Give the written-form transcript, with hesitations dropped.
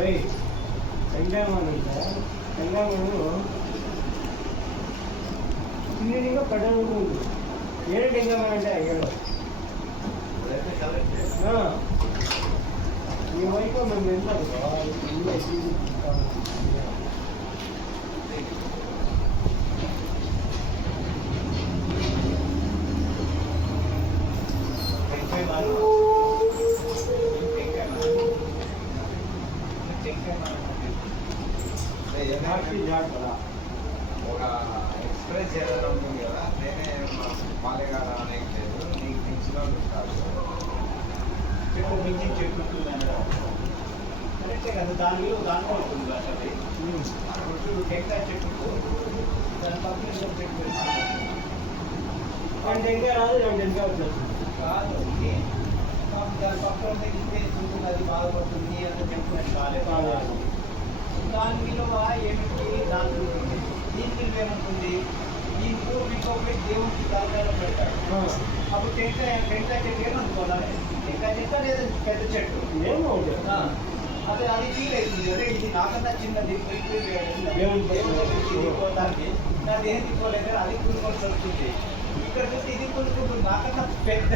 ತೆಂಗಾಮಣ್ಣು ತೆಂಗಾಮಣ್ಣು cleaning ಪಡೋದು ಏನು ತೆಂಗಾಮಣ್ಣು అంటే ಹೇಳು ఈ వైపు మేము వెళ్తాం ఒక ఎక్స్ప్రెస్ ఏదైనా ఉంటుంది కదా నేనే పాలేగాడ అనేది లేదు నీకు మించిన కాదు చెట్టు మించి చెట్టు ఉంటుందని కరెక్టే కదా దానిలో దాంట్లో ఉంటుంది అసలు చెట్టు టెంకాయ చెట్టుకు దాని పక్కన చెట్టు టెంకాయ రాదు టెంకాయ వచ్చేస్తుంది కాదు దాని పక్కన ఉంటుంది అది బాధపడుతుంది అంత చెప్పుకున్నట్టు కాలేదు దాని విలువ ఏమిటి దాని దీని విలువ ఏముంటుంది దీనికి మీకు దేవుడికి తలకాయలో పెడతాడు అప్పుడు టెంకాయ చెట్టు ఏమనుకోవాలి టెంకాయ చెట్టు లేదా పెద్ద చెట్టు ఏమో అదే అది ఫీల్ అవుతుంది అదే ఇది నాకన్నా చిన్నది పోతానికి నా దేహం తీసుకోలేదు అది కూలుకొని వస్తుంది ఇక్కడ చూస్తే ఇది కూలుకుంటుంది నాకన్నా పెద్ద